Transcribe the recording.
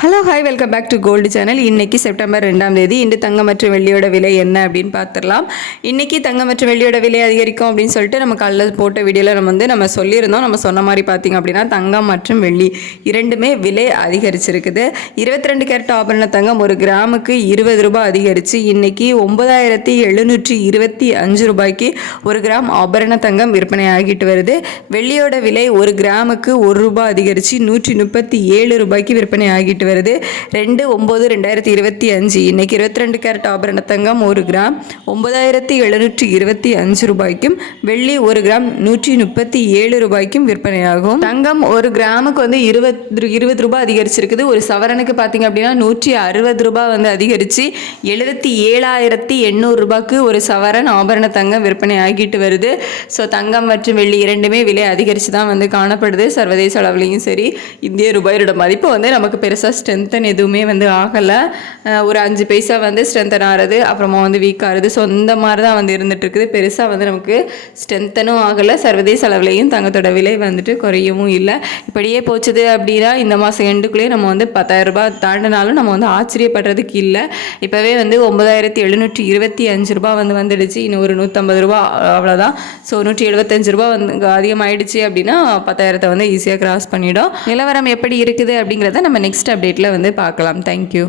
Hello hi welcome back to gold channel. இன்றைக்கி September 2ஆம் தேதி. இன்று தங்கம் மற்றும் வெள்ளியோட விலை என்ன அப்படின்னு பார்த்துடலாம். இன்றைக்கி தங்கம் மற்றும் வெள்ளியோட விலை அதிகரிக்கும் அப்படின்னு சொல்லிட்டு நம்ம காலையில் போட்ட வீடியோவில் நம்ம சொல்லியிருந்தோம். நம்ம சொன்ன மாதிரி பார்த்திங்க அப்படின்னா தங்கம் மற்றும் வெள்ளி இரண்டுமே விலை அதிகரிச்சிருக்குது. 22 கேரட் ஆபரண தங்கம் ஒரு கிராமுக்கு 20 ரூபாய் அதிகரித்து இன்றைக்கி 9725 ரூபாய்க்கு ஒரு கிராம் ஆபரண தங்கம் விற்பனை ஆகிட்டு வருது. வெள்ளியோட விலை ஒரு கிராமுக்கு 1 ரூபாய் அதிகரித்து 137 ரூபாய்க்கு விற்பனை ஆகிட்டு வருது. 2/9/2025 இன்னைக்கு 22 கேரட் ஆபரண தங்கம் ஒரு கிராம் 9725 ரூபாய்க்கும் வெள்ளி ஒரு கிராம் 137 ரூபாய்க்கும் விற்பனையாகும். தங்கம் ஒரு கிராமுக்கு 20 ரூபாய் அதிகரிச்சிருக்குது. ஒரு சவரனுக்கு பார்த்தீங்க அப்படின்னா 160 ரூபாய் அதிகரித்து 77,800 ரூபாய்க்கு ஒரு சவரன் ஆபரண தங்கம் விற்பனை ஆகிட்டு வருது. ஸோ தங்கம் மற்றும் வெள்ளி இரண்டுமே விலை அதிகரித்து தான் காணப்படுது. சர்வதேச அளவுலையும் சரி, இந்திய ரூபாயோட மதிப்பு நமக்கு பெருசாக ஸ்ட்ரென்தன் எதுவுமே ஆகலை. ஒரு 5 பைசா ஸ்ட்ரென்தன் ஆகிறது, அப்புறமா வீக் ஆகுது. ஸோ இந்த மாதிரி தான் இருந்துகிட்ருக்குது. பெருசாக நமக்கு ஸ்ட்ரென்தனும் ஆகலை. சர்வதேச அளவுலையும் தங்கத்தோட விலை குறையவும் இல்லை. இப்படியே போச்சுது அப்படின்னா இந்த மாதம் எண்டுக்குள்ளேயே நம்ம 10,000 ரூபாய் தாண்டினாலும் நம்ம ஆச்சரியப்படுறதுக்கு இல்லை. இப்போவே 9,725 ரூபாய் வந்துடுச்சு. இன்னும் ஒரு 150 ரூபா அவ்வளோதான். ஸோ 175 ரூபா அதிகமாகிடுச்சு அப்படின்னா 10,000 ஈஸியாக கிராஸ் பண்ணிடும். நிலவரம் எப்படி இருக்குது அப்படிங்கிறத நம்ம நெக்ஸ்ட் அப்டேட்டில் பார்க்கலாம். தேங்க்யூ.